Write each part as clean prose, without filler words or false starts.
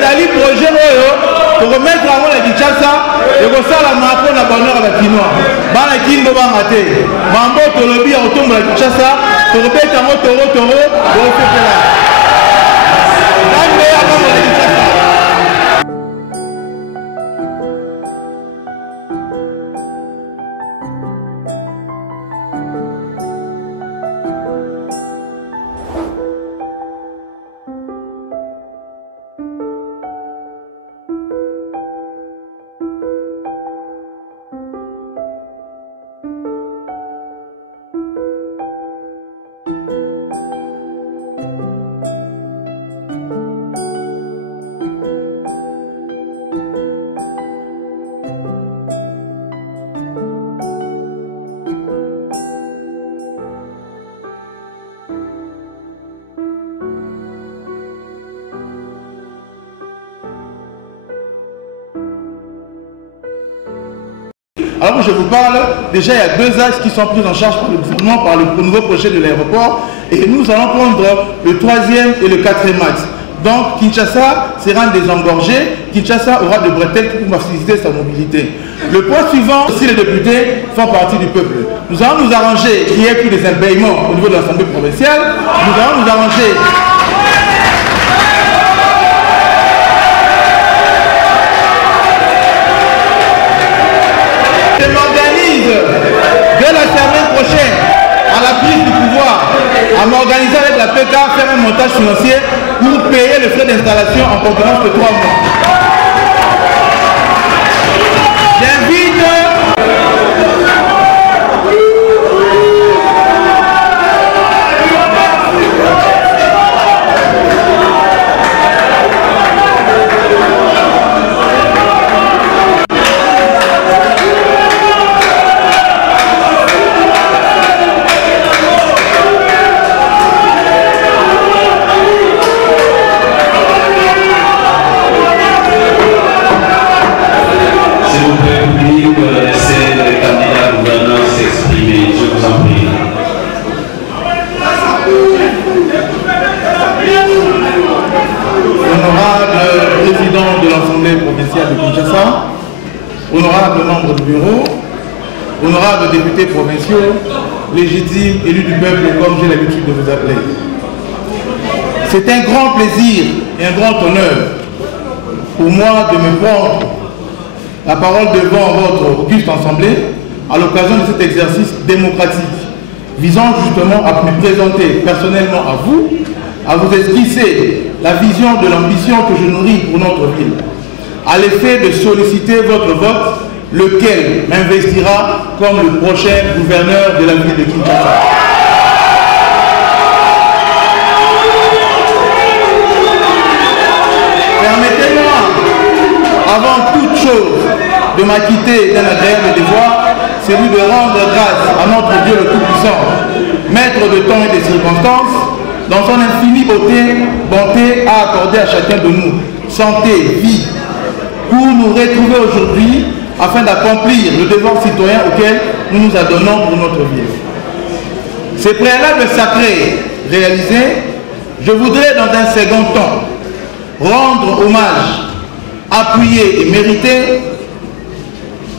ezali projet oyo tokomettre yango na Kinshasa ekosalama mpo na bonheur ya bakinois bana kingo banga te mambo tolobi ya kotombola Kinshasa tokobeta yango toro bosepela ngambe ya bongo na Kinshasa. Alors que je vous parle, déjà il y a 2 axes qui sont pris en charge par le gouvernement, par le nouveau projet de l'aéroport. Et nous allons prendre le 3e et le 4e axe. Donc Kinshasa sera désengorgé, Kinshasa aura des bretelles pour faciliter sa mobilité. Le point suivant, si les députés font partie du peuple, nous allons nous arranger qu'il y ait plus des embayements au niveau de l'Assemblée provinciale, nous allons nous arranger dès la semaine prochaine, à la prise du pouvoir, à m'organiser avec la PK, faire un montage financier pour payer les frais d'installation en concurrence de 3 mois. J'invite honorables membres du bureau, honorables députés provinciaux, légitimes élus du peuple, comme j'ai l'habitude de vous appeler. C'est un grand plaisir et un grand honneur pour moi de me prendre la parole devant votre auguste assemblée à l'occasion de cet exercice démocratique visant justement à me présenter personnellement à vous esquisser la vision de l'ambition que je nourris pour notre ville, à l'effet de solliciter votre vote, lequel m'investira comme le prochain gouverneur de la ville de Kinshasa. Permettez-moi, avant toute chose, de m'acquitter d'un agréable devoir, celui de rendre grâce à notre Dieu le Tout-Puissant, maître de temps et des circonstances, dans son infinie bonté à accorder à chacun de nous santé, vie, pour nous retrouver aujourd'hui afin d'accomplir le devoir citoyen auquel nous nous adonnons pour notre vie. Ces préalables sacrés réalisés, je voudrais dans un second temps rendre hommage, appuyer et mériter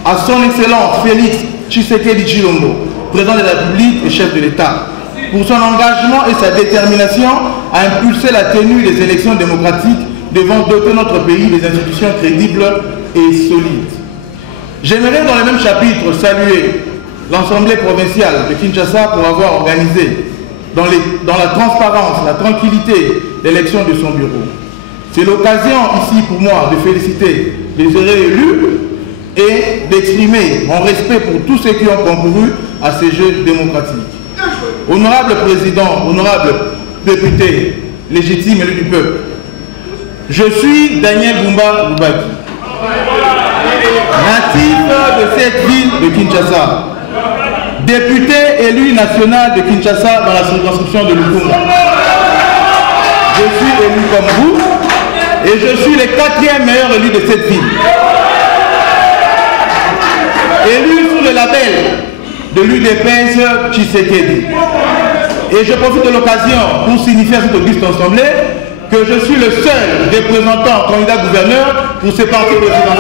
à son Excellence Félix Tshisekedi Tshilombo, président de la République et chef de l'État, pour son engagement et sa détermination à impulser la tenue des élections démocratiques devant doter notre pays des institutions crédibles et solides. J'aimerais dans le même chapitre saluer l'Assemblée provinciale de Kinshasa pour avoir organisé dans la transparence, la tranquillité l'élection de son bureau. C'est l'occasion ici pour moi de féliciter les élus et d'exprimer mon respect pour tous ceux qui ont concouru à ces jeux démocratiques. Honorable président, honorable député, légitime élu du peuple, je suis Daniel Bumba Lubaki, natif de cette ville de Kinshasa, député élu national de Kinshasa dans la circonscription de Lukunga. Je suis élu comme vous et je suis le 4e meilleur élu de cette ville. Élu sous le label de l'UDPS Tshisekedi. Et je profite de l'occasion pour signifier à cette auguste assemblée que je suis le seul représentant candidat gouverneur pour ce parti présidentiel.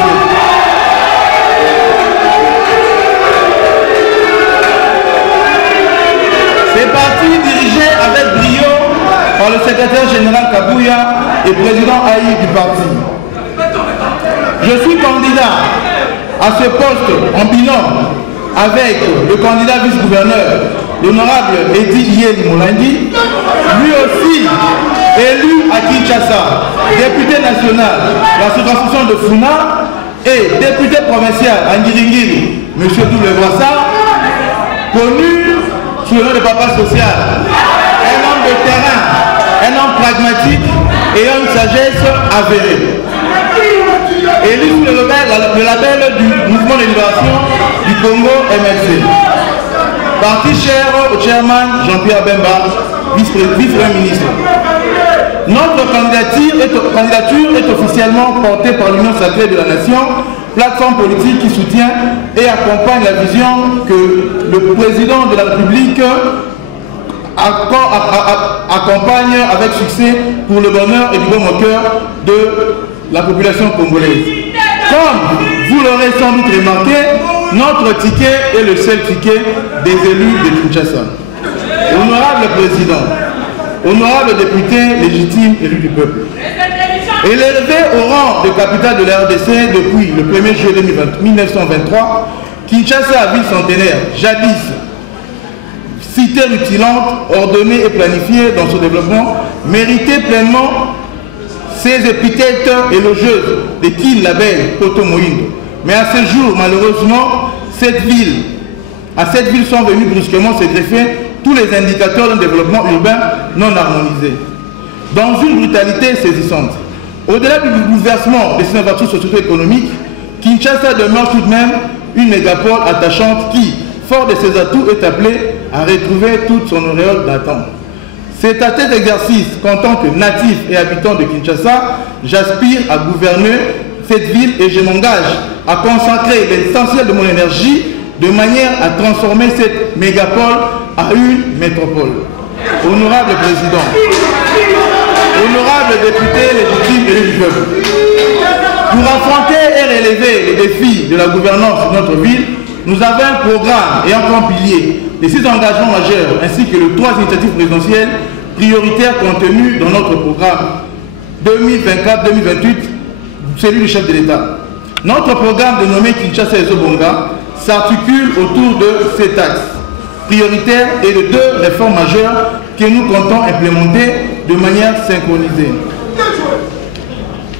Ces partis dirigés avec brio par le secrétaire général Kabouya et président Haï du parti. Je suis candidat à ce poste en binôme avec le candidat vice-gouverneur, l'honorable Edi Yeli Molandi, lui aussi élu à Kinshasa, député national de la circonscription de Funa et député provincial à Ngiringiri, M. Doule Boissard, connu sous le nom de papa social, un homme de terrain, un homme pragmatique et une sagesse avérée. Élu sous le label du mouvement de libération du Congo MLC. Parti cher au chairman Jean-Pierre Bemba, vice-premier ministre. Notre candidature est officiellement portée par l'Union sacrée de la Nation, plateforme politique qui soutient et accompagne la vision que le président de la République accompagne avec succès pour le bonheur et du bon cœur de la population congolaise. Comme vous l'aurez sans doute remarqué, notre ticket est le seul ticket des élus de Kinshasa. Honorable président, honorable député légitime élu du peuple, élevé au rang de capitale de la RDC depuis le 1er juillet 1923, Kinshasa, ville centenaire, jadis cité rutilante, ordonnée et planifiée dans son développement, méritait pleinement ces épithètes élogieuses de Kin Label, Poto Moïndo. Mais à ce jour, malheureusement, à cette ville sont venus brusquement se greffer tous les indicateurs d'un développement urbain non harmonisé. Dans une brutalité saisissante. Au-delà du bouleversement des innovations socio-économiques, Kinshasa demeure tout de même une mégapole attachante qui, fort de ses atouts, est appelée à retrouver toute son auréole d'attente. C'est à cet exercice qu'en tant que natif et habitant de Kinshasa, j'aspire à gouverner cette ville et je m'engage à consacrer l'essentiel de mon énergie de manière à transformer cette mégapole à une métropole. Honorable président, honorable député légitime élu du peuple, pour affronter et relever les défis de la gouvernance de notre ville, nous avons un programme et un plan pilier, les 6 engagements majeurs ainsi que les 3 initiatives présidentielles prioritaires contenues dans notre programme 2024-2028, celui du chef de l'État. Notre programme dénommé Kinshasa et Zobonga s'articule autour de 7 axes prioritaires et de 2 réformes majeures que nous comptons implémenter de manière synchronisée.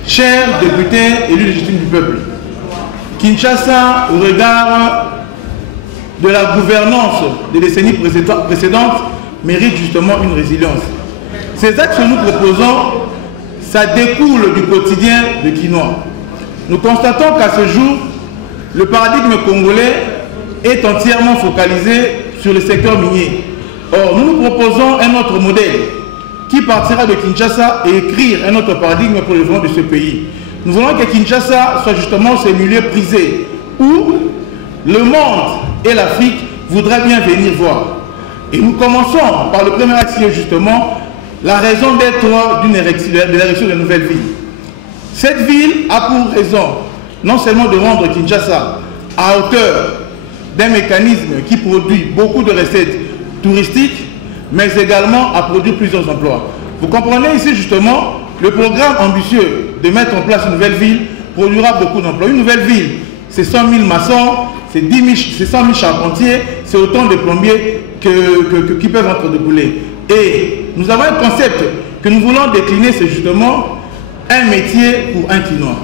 Chers députés élus légitimes du peuple, Kinshasa, au regard de la gouvernance des décennies précédentes, mérite justement une résilience. Ces axes que nous proposons, ça découle du quotidien de Kinois. Nous constatons qu'à ce jour, le paradigme congolais est entièrement focalisé sur le secteur minier. Or, nous nous proposons un autre modèle qui partira de Kinshasa et écrire un autre paradigme pour le développement de ce pays. Nous voulons que Kinshasa soit justement ce milieu prisé où le monde et l'Afrique voudraient bien venir voir. Et nous commençons par le premier axe qui est justement la raison d'être de l'érection de nouvelles villes. Cette ville a pour raison non seulement de rendre Kinshasa à hauteur d'un mécanisme qui produit beaucoup de recettes touristiques, mais également à produire plusieurs emplois. Vous comprenez ici justement le programme ambitieux de mettre en place une nouvelle ville produira beaucoup d'emplois. Une nouvelle ville, c'est 100 000 maçons, c'est 100 000 charpentiers, c'est autant de plombiers qui peuvent être déboulés. Et nous avons un concept que nous voulons décliner, c'est justement un métier pour un Kinois.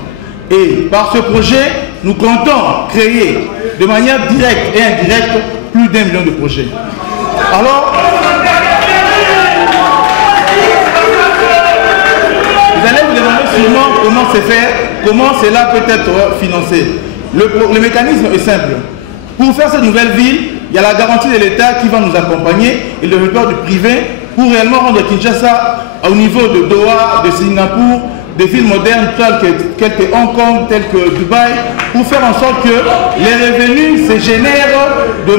Et par ce projet, nous comptons créer de manière directe et indirecte plus d'1 million de projets. Alors, vous allez vous demander sûrement comment c'est fait, comment cela peut être financé. Le mécanisme est simple. Pour faire cette nouvelle ville, il y a la garantie de l'État qui va nous accompagner et le développement du privé pour réellement rendre Kinshasa au niveau de Doha, de Singapour, des villes modernes telles que Hong Kong, telles que Dubaï, pour faire en sorte que les revenus se génèrent de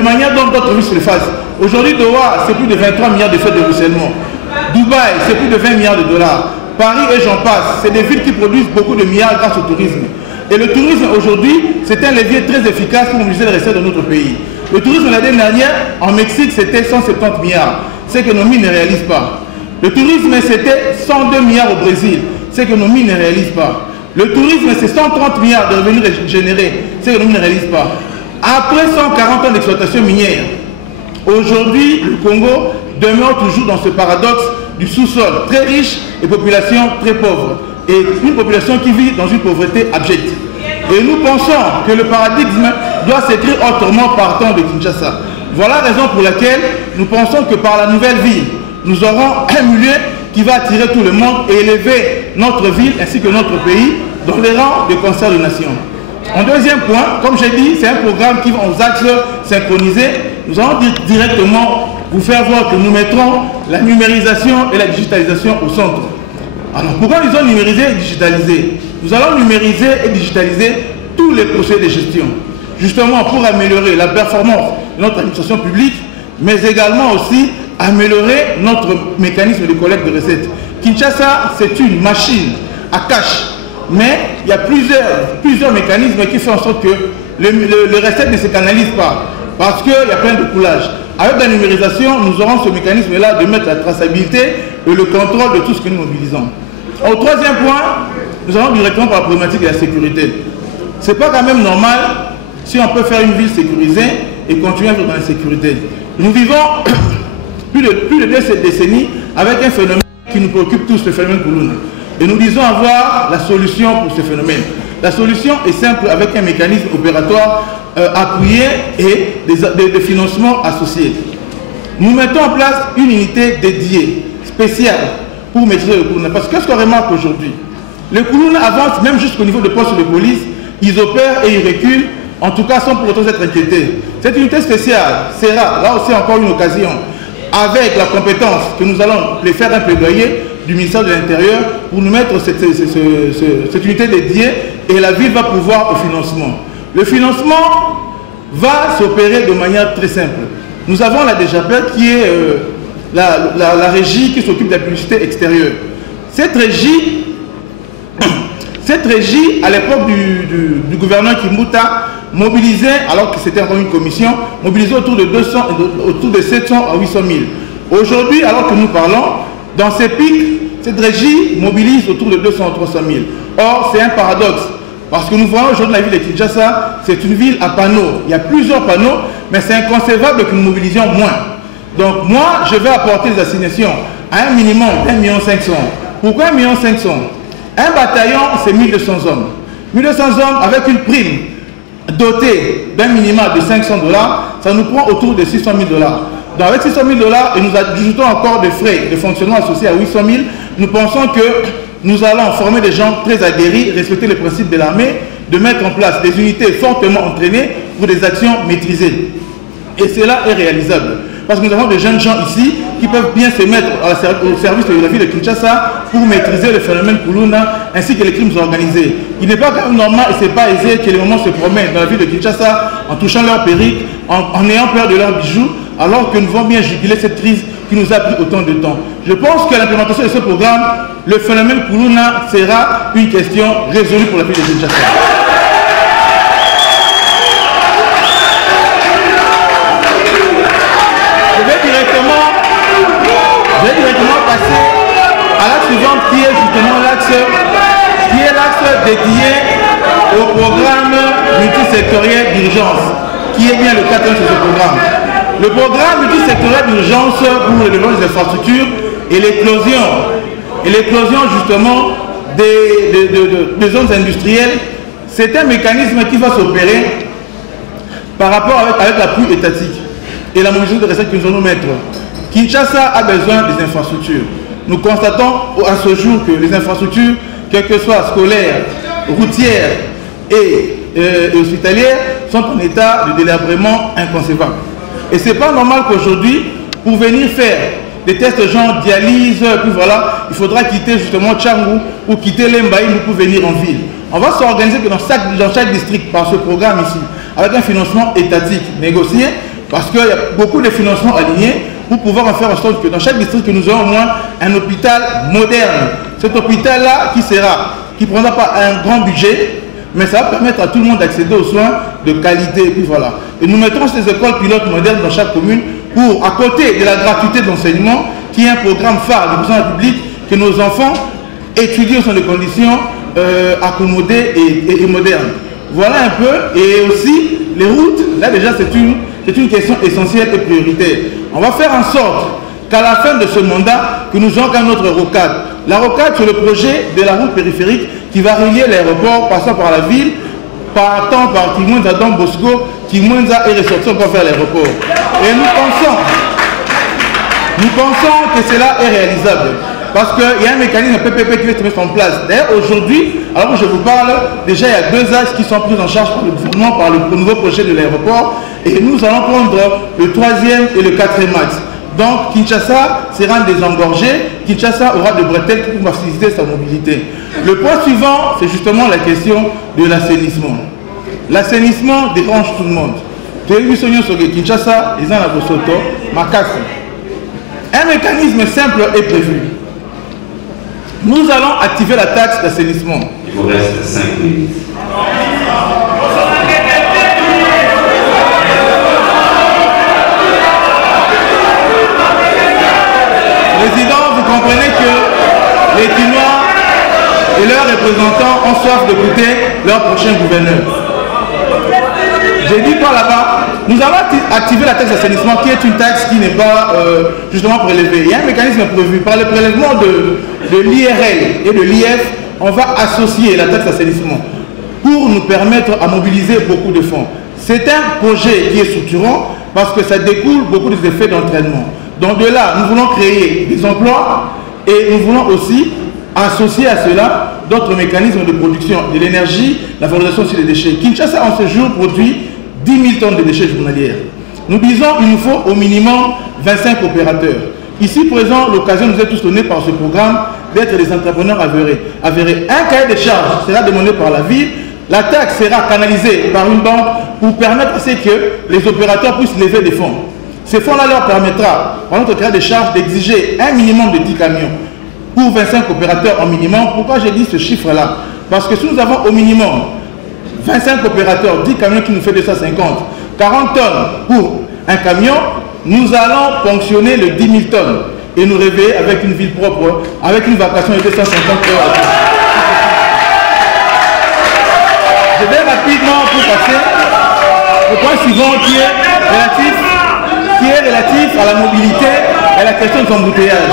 manière dont d'autres villes se le fassent. Aujourd'hui, Doha, c'est plus de 23 milliards de frais de ruissellement. Dubaï, c'est plus de 20 milliards de dollars. Paris et j'en passe, c'est des villes qui produisent beaucoup de milliards grâce au tourisme. Et le tourisme aujourd'hui, c'est un levier très efficace pour mobiliser les recettes de notre pays. Le tourisme l'année dernière, en Mexique, c'était 170 milliards, ce que nos mines ne réalisent pas. Le tourisme, c'était 102 milliards au Brésil, ce que nos mines ne réalisent pas. Le tourisme, c'est 130 milliards de revenus générés, ce que nos mines ne réalisent pas. Après 140 ans d'exploitation minière, aujourd'hui, le Congo demeure toujours dans ce paradoxe du sous-sol très riche et population très pauvre. Et une population qui vit dans une pauvreté abjecte. Et nous pensons que le paradigme doit s'écrire autrement partant de Kinshasa. Voilà la raison pour laquelle nous pensons que par la nouvelle ville, nous aurons un milieu qui va attirer tout le monde et élever notre ville ainsi que notre pays dans les rangs de concert de nations. En deuxième point, comme j'ai dit, c'est un programme qui va aux axes synchronisés. Nous allons directement vous faire voir que nous mettrons la numérisation et la digitalisation au centre. Alors pourquoi nous allons numériser et digitaliser? Nous allons numériser et digitaliser tous les procédés de gestion, justement pour améliorer la performance de notre administration publique, mais également aussi améliorer notre mécanisme de collecte de recettes. Kinshasa, c'est une machine à cash, mais il y a plusieurs mécanismes qui font en sorte que les recettes ne se canalisent pas, parce qu'il y a plein de coulages. Avec la numérisation, nous aurons ce mécanisme-là de mettre la traçabilité et le contrôle de tout ce que nous mobilisons. Au troisième point, nous allons directement par la problématique de la sécurité. Ce n'est pas quand même normal si on peut faire une ville sécurisée et continuer à vivre dans la sécurité. Nous vivons plus de 2 décennies avec un phénomène qui nous préoccupe tous, le phénomène Koulouna. Et nous disons avoir la solution pour ce phénomène. La solution est simple avec un mécanisme opératoire appuyé et des financements associés. Nous mettons en place une unité dédiée, spéciale, pour maîtriser le Koulouna. Parce que qu'est-ce qu'on remarque aujourd'hui? Le Koulouna avance même jusqu'au niveau de poste de police, ils opèrent et ils reculent, en tout cas sans pour autant être inquiétés. Cette unité spéciale sera, là aussi encore une occasion, avec la compétence que nous allons les faire un plaidoyer du ministère de l'Intérieur pour nous mettre cette unité dédiée et la ville va pouvoir au financement. Le financement va s'opérer de manière très simple. Nous avons la DGAPEC qui est la régie qui s'occupe de la publicité extérieure. Cette régie, à l'époque du gouverneur Kimbuta, mobilisait, alors que c'était encore une commission, mobilisait autour de 700 à 800 000. Aujourd'hui, alors que nous parlons, dans ces pics, cette régie mobilise autour de 200 à 300 000. Or, c'est un paradoxe. Parce que nous voyons aujourd'hui la ville de Kinshasa, c'est une ville à panneaux. Il y a plusieurs panneaux, mais c'est inconcevable que nous mobilisions moins. Donc moi, je vais apporter des assignations à un minimum d'1 500 000. Pourquoi 1 500 000? Un bataillon, c'est 1200 hommes. 1200 hommes avec une prime dotée d'un minimum de $500, ça nous prend autour de 600 000 $. Donc avec 600 000 $, et nous ajoutons encore des frais de fonctionnement associés à 800 000, nous pensons que nous allons former des gens très aguerris, respecter les principes de l'armée, de mettre en place des unités fortement entraînées pour des actions maîtrisées. Et cela est réalisable. Parce que nous avons des jeunes gens ici qui peuvent bien se mettre au service de la ville de Kinshasa pour maîtriser le phénomène Koulouna ainsi que les crimes organisés. Il n'est pas quand même normal et ce n'est pas aisé que les moments se promènent dans la ville de Kinshasa en touchant leur perruque, en ayant peur de leurs bijoux, alors que nous devons bien juguler cette crise qui nous a pris autant de temps. Je pense qu'à l'implémentation de ce programme, le phénomène Koulouna sera une question résolue pour la ville de Kinshasa. Je vais directement passer à l'axe suivant qui est justement l'axe dédié au programme multisectoriel d'urgence, qui est bien le 4e de ce programme. Le programme multisectoriel d'urgence pour le développement des infrastructures et l'éclosion justement des zones industrielles, c'est un mécanisme qui va s'opérer par rapport avec l'appui étatique et la mobilisation de recettes que nous allons mettre. Kinshasa a besoin des infrastructures. Nous constatons à ce jour que les infrastructures, quelles que soient scolaires, routières et hospitalières, sont en état de délabrement inconcevable. Et ce n'est pas normal qu'aujourd'hui, pour venir faire des tests genre dialyse, puis voilà, il faudra quitter justement Tchangou ou quitter Lembaï pour venir en ville. On va s'organiser que dans chaque district par ce programme ici, avec un financement étatique négocié, parce qu'il y a beaucoup de financements alignés pour pouvoir en faire en sorte que dans chaque district, que nous ayons au moins un hôpital moderne. Cet hôpital-là qui ne prendra pas un grand budget, mais ça va permettre à tout le monde d'accéder aux soins de qualité. Et puis voilà. Et nous mettrons ces écoles pilotes modernes dans chaque commune pour, à côté de la gratuité de l'enseignement, qui est un programme phare du président de la République, que nos enfants étudient dans des conditions accommodées et modernes. Voilà un peu. Et aussi, les routes, là déjà c'est une question essentielle et prioritaire. On va faire en sorte qu'à la fin de ce mandat, que nous ayons quand même notre rocade. La rocade, c'est le projet de la route périphérique qui va relier l'aéroport, passant par la ville, partant par Kimwenza, Don Bosco, Kimwenza et ressortir pour faire l'aéroport. Et nous pensons que cela est réalisable. Parce qu'il y a un mécanisme PPP qui va se mettre en place. D'ailleurs, aujourd'hui, alors que je vous parle, déjà il y a 2 axes qui sont pris en charge par le gouvernement, par le nouveau projet de l'aéroport. Et nous allons prendre le 3e et le 4e axe. Donc Kinshasa sera désengorgé, Kinshasa aura des bretelles pour faciliter sa mobilité. Le point suivant, c'est justement la question de l'assainissement. L'assainissement dérange tout le monde. Kinshasa, les gens à Bosoto, Makasi. Un mécanisme simple est prévu. Nous allons activer la taxe d'assainissement. Il vous reste 5 minutes. Président, vous comprenez que les Quinois et leurs représentants ont soif d'écouter leur prochain gouverneur. J'ai dit quoi là-bas? Nous allons activer la taxe d'assainissement qui est une taxe qui n'est pas justement prélevée. Il y a un mécanisme prévu par le prélèvement de l'IRL et de l'IF. On va associer la taxe d'assainissement pour nous permettre à mobiliser beaucoup de fonds. C'est un projet qui est structurant parce que ça découle beaucoup des effets d'entraînement. Donc de là, nous voulons créer des emplois et nous voulons aussi associer à cela d'autres mécanismes de production de l'énergie, la valorisation sur les déchets. Kinshasa en ce jour produit 10 000 tonnes de déchets journalières. Nous disons qu'il nous faut au minimum 25 opérateurs. Ici présent, l'occasion nous est tous donnée par ce programme d'être des entrepreneurs avérés. Un cahier de charges sera demandé par la ville. La taxe sera canalisée par une banque pour permettre à ce que les opérateurs puissent lever des fonds. Ces fonds-là leur permettra, par notre cahier de charges, d'exiger un minimum de 10 camions pour 25 opérateurs en minimum. Pourquoi j'ai dit ce chiffre-là? Parce que si nous avons au minimum 25 opérateurs, 10 camions qui nous fait 250, 40 tonnes pour un camion, nous allons ponctionner le 10 000 tonnes et nous réveiller avec une ville propre, avec une vacation de 250 heures. Je vais rapidement pour passer au point suivant qui est relatif à la mobilité et à la question des embouteillages.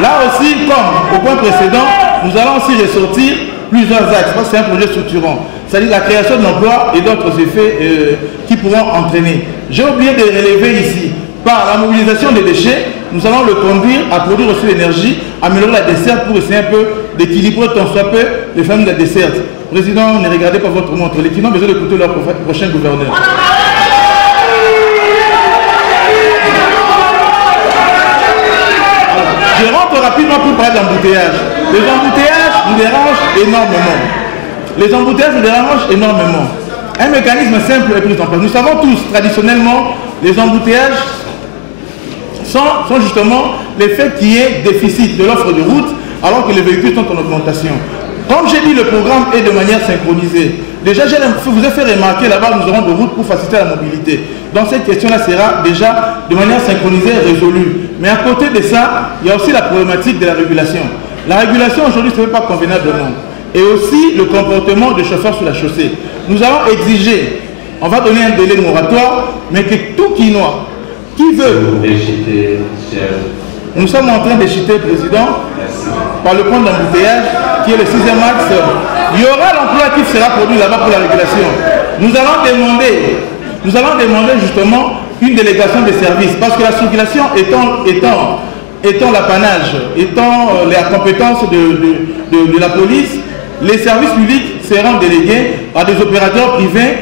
Là aussi, comme au point précédent, nous allons aussi ressortir plusieurs axes, parce que c'est un projet structurant. C'est-à-dire la création d'emplois et d'autres effets qui pourront entraîner. J'ai oublié de relever ici, par la mobilisation des déchets, nous allons le conduire à produire aussi l'énergie, améliorer la desserte pour essayer un peu d'équilibrer tant soit peu les familles de la desserte. Président, ne regardez pas votre montre. Les Quinois ont besoin d'écouter leur prochain gouverneur. Je rentre rapidement pour parler d'embouteillage. Les embouteillages nous dérangent énormément. Les embouteillages nous dérangent énormément. Un mécanisme simple est mis en place. Nous savons tous, traditionnellement, les embouteillages sont justement l'effet qui est déficit de l'offre de route alors que les véhicules sont en augmentation. Comme j'ai dit, le programme est de manière synchronisée. Déjà, je vous ai fait remarquer là-bas, nous aurons des routes pour faciliter la mobilité. Donc cette question-là sera déjà de manière synchronisée et résolue. Mais à côté de ça, il y a aussi la problématique de la régulation. La régulation aujourd'hui, ce n'est pas convenablement. Et aussi le comportement des chauffeurs sur la chaussée. Nous allons exiger, on va donner un délai moratoire, mais que tout Quinois qui veut... Nous sommes en train d'échiter, Président, par le point d'embouteillage, qui est le 6e axe. Il y aura l'emploi qui sera produit là-bas pour la régulation. Nous allons demander justement une délégation des services, parce que la circulation étant l'apanage, étant la compétence de la police, les services publics seront délégués à des opérateurs privés,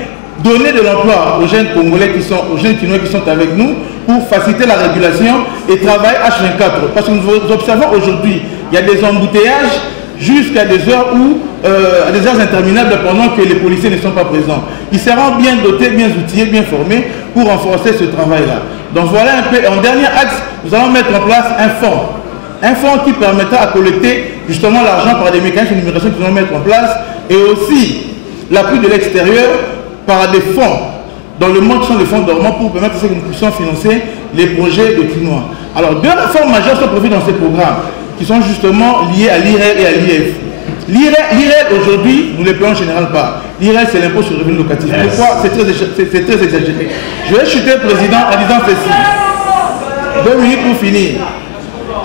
donner de l'emploi aux jeunes Congolais aux jeunes Quinois qui sont avec nous pour faciliter la régulation et travailler H24. Parce que nous observons aujourd'hui, il y a des embouteillages jusqu'à des heures à des heures interminables pendant que les policiers ne sont pas présents. Ils seront bien dotés, bien outillés, bien formés pour renforcer ce travail-là. Donc voilà un peu, en dernier axe, nous allons mettre en place un fonds. Un fonds qui permettra de collecter justement l'argent par des mécanismes de numération que nous allons mettre en place et aussi l'appui de l'extérieur par des fonds dans le monde qui sont des fonds dormants pour permettre que nous puissions financer les projets de quinoa. Alors deux réformes majeures sont prévues dans ces programmes qui sont justement liées à l'IREL et à l'IF. L'IREL aujourd'hui, nous ne les payons en général pas. L'IREL c'est l'impôt sur le revenu locatif. Pourquoi? C'est très exagéré. Je vais chuter le président en disant ceci. 2 minutes pour finir.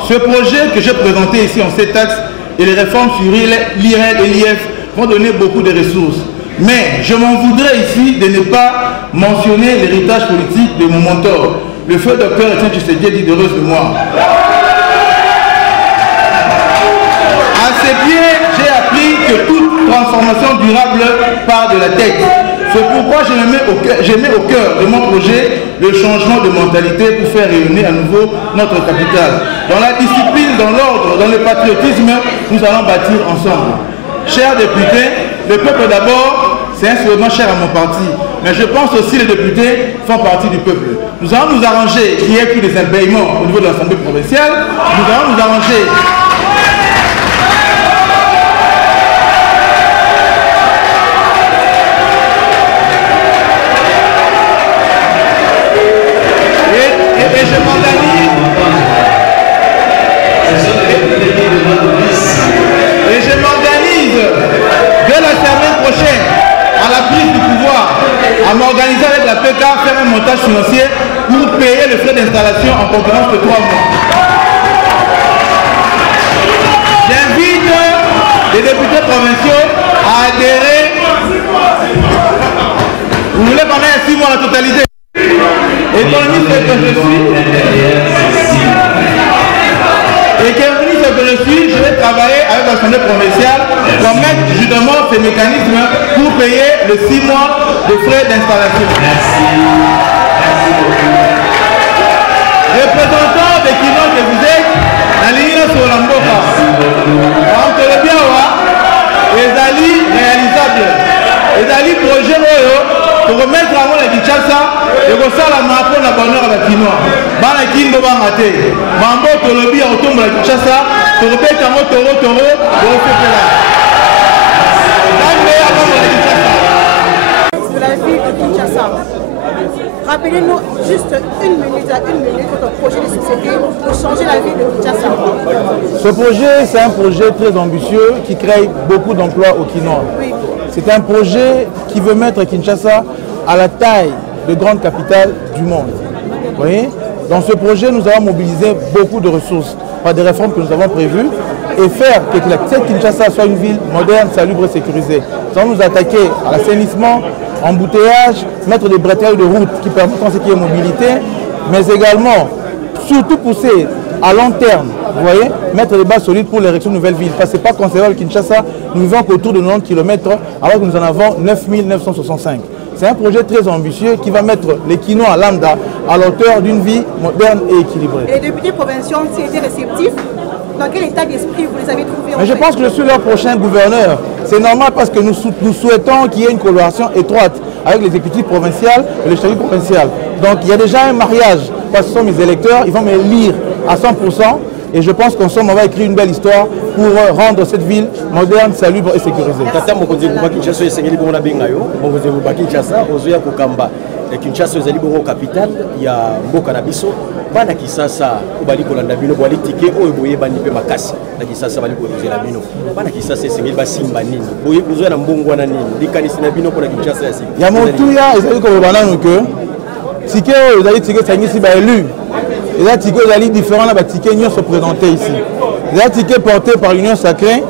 Ce projet que j'ai présenté ici en 7 axes et les réformes sur l'IREL et l'IF vont donner beaucoup de ressources. Mais je m'en voudrais ici de ne pas mentionner l'héritage politique de mon mentor, le feu docteur Etienne Tshisekedi d'heureuse mémoire. À ses pieds, j'ai appris que toute transformation durable part de la tête. C'est pourquoi je mets au cœur de mon projet le changement de mentalité pour faire rayonner à nouveau notre capitale. Dans la discipline, dans l'ordre, dans le patriotisme, nous allons bâtir ensemble. Chers députés, le peuple d'abord, c'est un slogan cher à mon parti. Mais je pense aussi que les députés font partie du peuple. Nous allons nous arranger qu'il n'y ait plus des impayements au niveau de l'Assemblée provinciale. Nous allons nous arranger. Et je m'organise. Et je m'organise dès la semaine prochaine à la prise du pouvoir à m'organiser avec la PK, faire un montage financier pour payer le frais d'installation en concurrence de 3 mois. J'invite les députés provinciaux à adhérer. Vous voulez pendant 6 mois la totalité? Économiste que je suis, je vais travailler avec l'Assemblée provinciale pour mettre justement ces mécanismes pour payer les 6 mois de frais d'installation. Représentant des quinoa que vous êtes, la ligne sur la Mboka. Entre le bien, les alliés réalisables, les alliés projets pour remettre avant la Kinshasa et pour ça la mapo na bonheur à la quinoa. Bana kingo ba maté. Mambo tolobi à automne la Kinshasa pour remettre en toro pour faire là. De la ville de Kinshasa. Rappelez-nous juste une minute votre projet de société pour changer la ville de Kinshasa. Ce projet, c'est un projet très ambitieux qui crée beaucoup d'emplois au quinoa. Oui. C'est un projet qui veut mettre Kinshasa à la taille de grande capitale du monde. Vous voyez? Dans ce projet, nous avons mobilisé beaucoup de ressources par des réformes que nous avons prévues et faire que cette Kinshasa soit une ville moderne, salubre et sécurisée. Nous allons nous attaquer à l'assainissement, embouteillage, mettre des bretelles de route qui permettent ce qui est mobilité, mais également, surtout pousser à long terme, vous voyez, mettre les bases solides pour l'érection de nouvelles villes. Parce que ce n'est pas concernant Kinshasa, nous vivons qu'autour de 90 km, alors que nous en avons 9 965. C'est un projet très ambitieux qui va mettre les quinoa à lambda à l'auteur d'une vie moderne et équilibrée. Et les députés provinciaux ont été réceptifs. Dans quel état d'esprit vous les avez trouvés? Mais je pense que je suis leur prochain gouverneur. C'est normal parce que nous souhaitons qu'il y ait une collaboration étroite avec l'exécutif provincial et le chef provincial. Donc il y a déjà un mariage, parce que ce sont mes électeurs, ils vont m'élire à 100%. Et je pense qu'ensemble, on va écrire une belle histoire pour rendre cette ville moderne, salubre et sécurisée. Kinshasa ezali bongo capitale ya mboka na biso bana Kisasa obali kolanda bino bwali tike oyo boye bani pe makasi na Kisasa bali koluzela bino bana Kisasa esengeli basimba nini boye bozwa na mbongo na nini likanisi na bino pona Kinshasa yasi ya motuya ezali ko banano que tike oyo ezali tike sangisi ba élu ezali tike ezali différent na ba tike nyonso présenté ici ezali tike porté par l'Union Sacrée,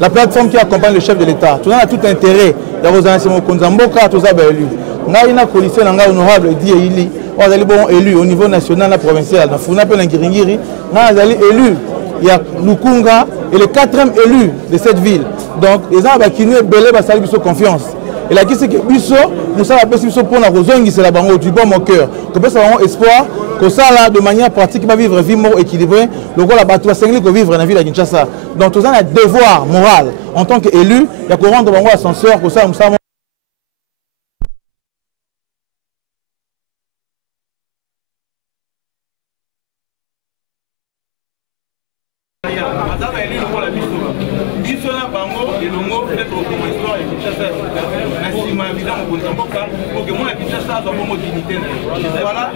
la plateforme qui accompagne le chef de l'État. Tout a tout intérêt ya rozanasimo konzamboka toza ba élu. Ngai na coalition nanga honorable di eli on azali bon élu au niveau national na provincial na funa pe na ngiringiri na azali élu ya Lukunga et le 4e élu de cette ville. Donc les gens ba kinu belé ba sali biso confiance et la kisi que biso nous ça ba biso pour na rozongi c'est la bango du bon mon cœur que peut ça espoir que ça là de manière pratique va vivre vie mort équilibrée le gars la bato va s'engler que vivre dans la ville de Kinshasa. Donc tout ça a devoir moral en tant qu'élu ya ko rendre bango ascenseur que ça bango et le mot peut-être au cours histoire et Kinshasa merci ma vie dans mon Mboka pour que moi à Kinshasa soit mon dignité voilà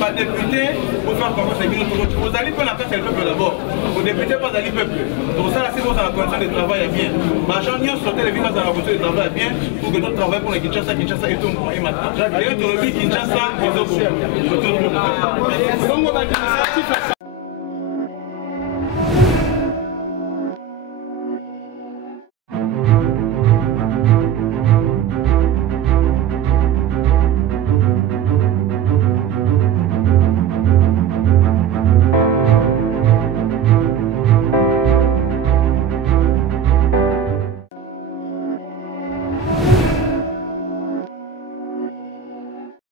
pas député pour faire confiance à nous vous allez pas la faire le peuple d'abord aux députés pas aller peuple donc ça c'est pour la condition de travail bien ma gens n'y sauter les villes dans la condition de travail bien pour que nous travaillons pour les Kinshasa et tout et maintenant d'ailleurs tu le dis Kinshasa et tout